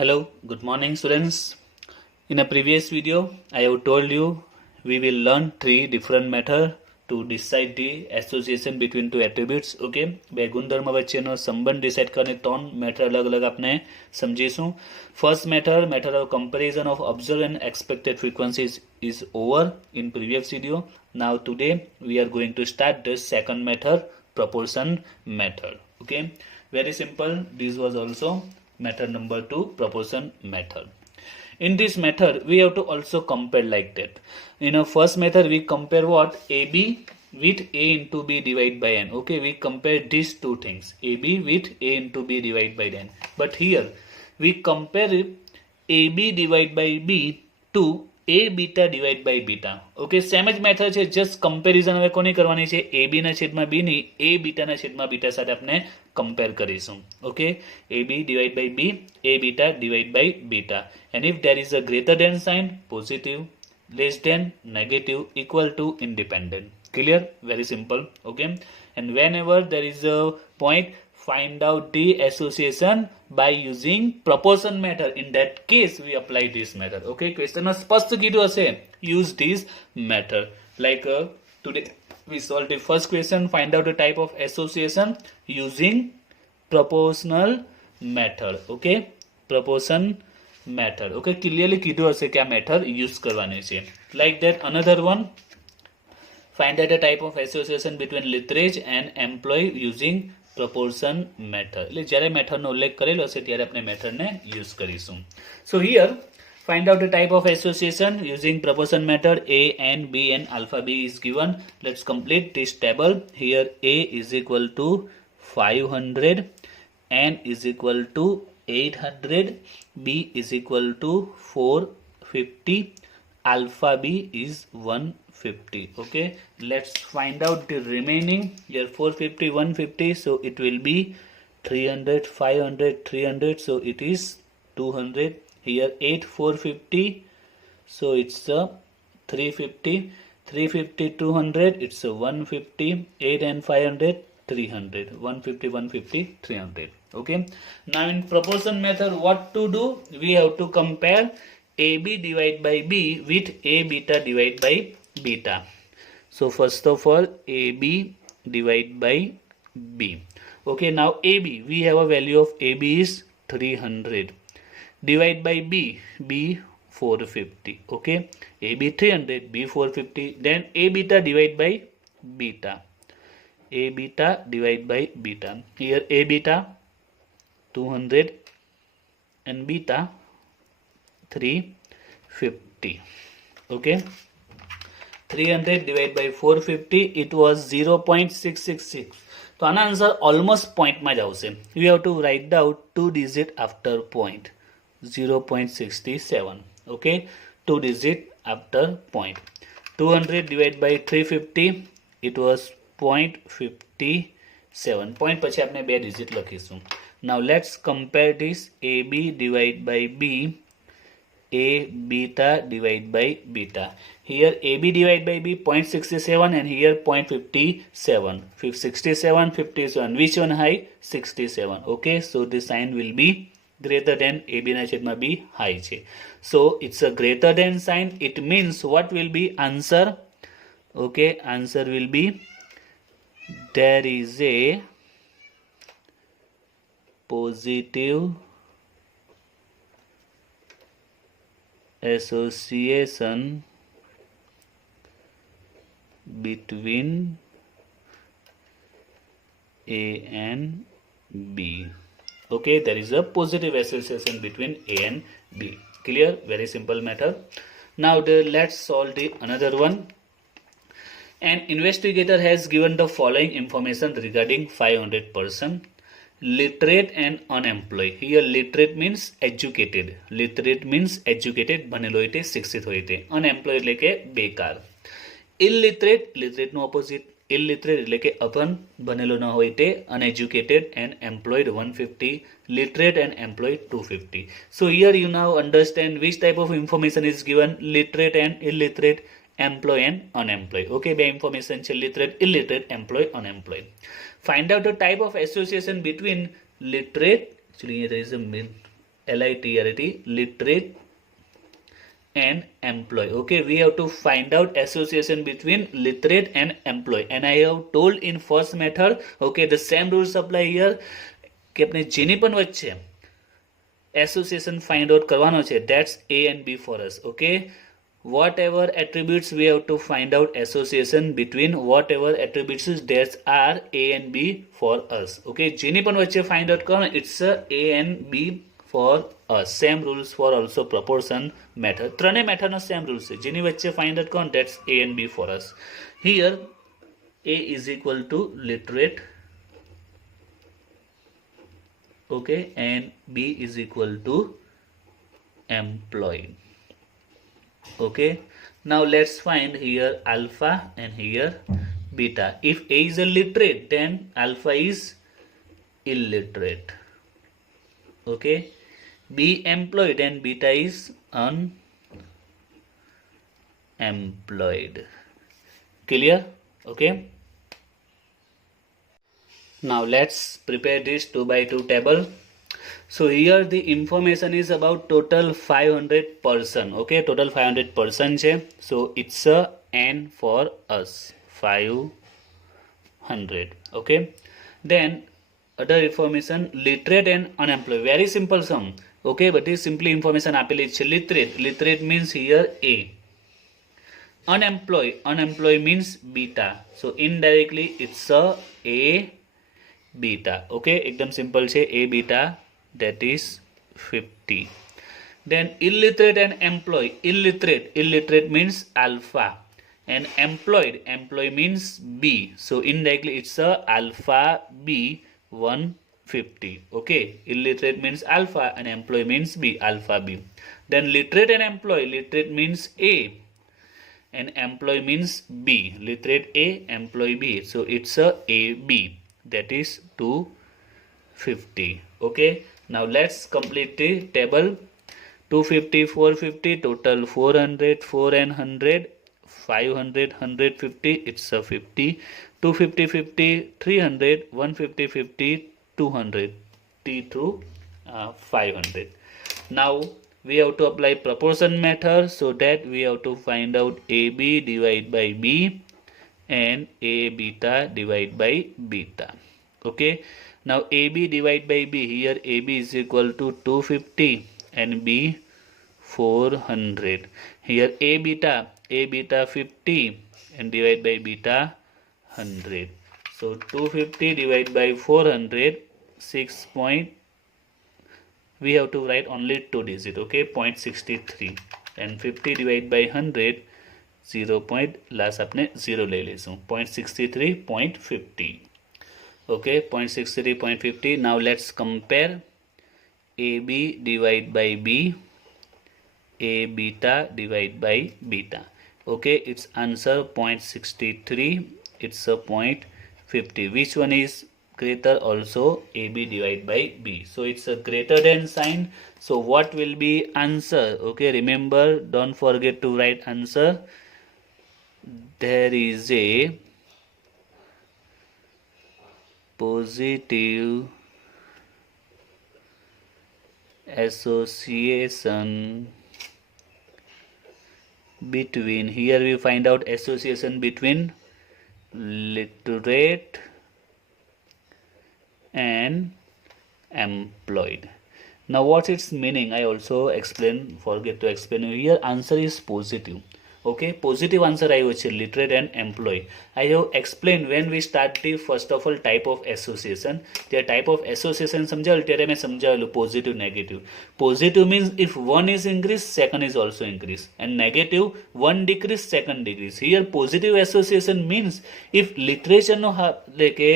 Hello, good morning students. In a previous video, I have told you we will learn three different methods to decide the association between two attributes. Okay, બે ગુણધર્મ વચ્ચેનો સંબંધ decide કરીને ત્રણ method અલગ અલગ આપણે સમજીશું. First method of comparison of observed and expected frequencies is over in previous video. Now today we are going to start the second method, proportion method. Okay, very simple. This was also method number 2, proportion method. In this method we have to also compare like that. In a first method we compare what? AB with A into B divided by N. Okay, we compare these two things, AB with A into B divided by N. But here we compare AB divided by B to A beta divided by beta. Okay, same જ method છે, just comparison હવે કોની કરવાની છે? AB ના છેદમાં B ની A beta ના છેદમાં beta સાથે આપણે કમ્પેર કરીશું. Okay, AB divided by B, A beta divided by beta. And if there is a greater than sign, positive, less than, negative, equal to, independent. Clear? Very simple. Okay, and whenever there is a point, find out the association by using proportion method. In that case we apply this method. Okay, question માં સ્પષ્ટ કીધું હશે, use this method. Like today we solve the first question, find out the type of association using proportional method. Okay, proportion method. Okay, clearly કીધું હશે કે આ method use કરવાની છે. Like that another one, find out the type of association between literage and employee using proportion method. એટલે જ્યારે મેથડનો ઉલ્લેખ કરેલો છે ત્યારે આપણે મેથડને યુઝ કરીશું. So here find out the type of association using proportion method. A and B and alpha B is given. Let's complete this table. Here A is equal to 500, N is equal to 800, B is equal to 450, alpha B is 150. Okay, let's find out the remaining. Here 450, 150, so it will be 300, 500, 300, so it is 200. Here 8, 450, so it's a 350, 350, 200, it's a 150, 8 and 500, 300, 150, 150, 300. Okay, now in proportion method what to do? We have to compare AB divided by B with A beta divided by beta. So first of all AB divided by B. Okay, now AB, we have a value of AB is 300, divide by B, B 450. Okay, AB 300, B 450, then A beta divide by beta, A beta divide by beta. Here A beta 200 and beta 350. Okay, 300 divided by 450, it was 0.666. તો આના answer almost પોઈન્ટમાં જ આવશે. You have to write down 2 digit after point, 0.67. Okay, 2 digit after point. 200 divided by 350, it was 0.57. Point પછી આપણે 2 digit લખીશું. Now let's compare this AB divided by B, A beta divided by beta. Here AB divided by B 0.67 and here 0.57. 67, 57. Which one high? 67. Okay, so the sign will be greater than AB na છેદમાં B high છે. So it's a greater than sign. It means what will be answer? Okay, answer will be there is a positive association between A and B. Okay, there is a positive association between A and B. Clear? Very simple matter. Now let's solve the another one. An investigator has given the following information regarding 500 person, literate and unemployed. Here literate means educated, literate means educated, ભણેલો એટલે શિક્ષિત હોય તે. unemployed એટલે કે બેકાર. illiterate, literate નો opposite, illiterate એટલે કે અભણ, ભણેલો ન હોય તે. uneducated and employed 150, literate and employed 250. So here you now understand which type of information is given, literate and illiterate, employed and unemployed. Okay, બે information છે, literate, illiterate, employed, unemployed. Find out the type of association between literate, actually there is a LITRAT, literate and employee. Okay, we have to find out association between literate and employee, and I have told in first method, okay, the same rules apply here કે આપણે જેની પણ વચ્ચે association find out કરવાનો છે, that's A and B for us. Okay, whatever attributes we have to find out association between whatever attributes that are A and B for us. Okay, જેની પણ વચ્ચે find out કરવાનો, it's A and B for us. Same rules for also proportion method. ત્રણે મેથડનો same rules છે, જેની વચ્ચે find out કરવાનો, that's A and B for us. Here A is equal to literate, okay, and B is equal to employee. Okay, now let's find here alpha and here beta. If A is a literate, then alpha is illiterate. Okay, B employed and beta is unemployed. Clear? Okay, now let's prepare this 2 by 2 table. So here the information is about total 500 person. Okay, total 500 person છે, so it's a N for us, 500. Okay, then other information, literate and unemployed, very simple sum. Okay, but this simply information આપેલી છે. Literate means here A, unemployed means beta, so indirectly it's a beta. Okay, एकदम simple છે, A beta, that is 50. Then illiterate and employee. Illiterate means alpha, and employed means B, so indirectly it's a alpha B 150. Okay, illiterate means alpha and employee means B, alpha B. Then literate and employee. Literate means A and employee means B. Literate A, employee B, so it's a AB, that is 250. Okay, now let's complete the table. 250, 450, total 400, 4 and 100, 500, 150, it's a 50. 250, 50, 300, 150, 50, 200, T through 500. Now we have to apply proportion method, so that we have to find out AB divided by B and A beta divided by beta. Okay, now AB divided by B, here AB is equal to 250 and B 400. Here A beta 50 and divided by beta 100. So 250 divided by 400, 6 point, we have to write only 2 digit. Okay, 0.63, and 50 divided by 100, 0. Last अपने 0 ले लेसूँ, 0.63.50. Okay, 0.63.50. Now let's compare AB divided by B, A beta divided by beta. Okay, its answer 0.63, it's a 0.50. Which one is greater? Also AB divided by B, so it's a greater than sign. So what will be answer? Okay, remember, don't forget to write answer. There is a positive association between, here we find out association between literate and employed. Now what's its meaning? I also forget to explain. Here answer is positive. Okay, positive answer આવ્યો છે, literate and employee. I have explained when we start the first of all type of association. The type of association સમજાવેલું ત્યારે મેં સમજાવેલું positive negative. Positive means if one is increased, second is also increased, and negative one decrease, second decrease. Here positive association means if literature નો એટલે કે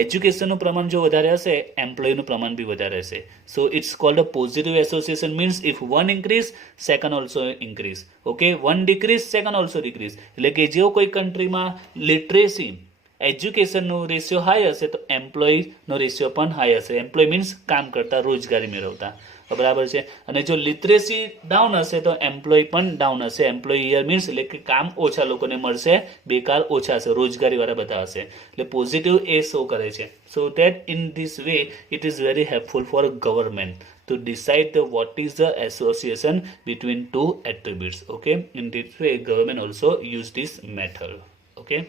એજ્યુકેશનનું પ્રમાણ જો વધારે હશે, એમ્પ્લોયનું પ્રમાણ બી વધારે હશે. So it's called a positive association, means if one increase, second also increase. Okay, one decrease, second also decrease. એટલે કે જો કોઈ કન્ટ્રીમાં લિટરેસી એજ્યુકેશનનું રેશિયો હાઈ હશે તો એમ્પ્લોયનો રેશિયો પણ હાઈ હશે. એમ્પ્લોય મીન્સ કામ કરતા, રોજગારી મેળવતા. બરાબર છે. અને જો લિટરેસી ડાઉન હશે તો એમ્પ્લોય પણ ડાઉન હશે. એમ્પ્લોય હિયર મીન્સ એટલે કે કામ ઓછા લોકોને મળશે, બેકાર ઓછા હશે, રોજગારી વાળા બધા હશે. એટલે પોઝિટિવ એ શો કરે છે. સો that in this way it is very helpful for government to decide what is the association between two attributes. Okay, in this way government also use this method. Okay.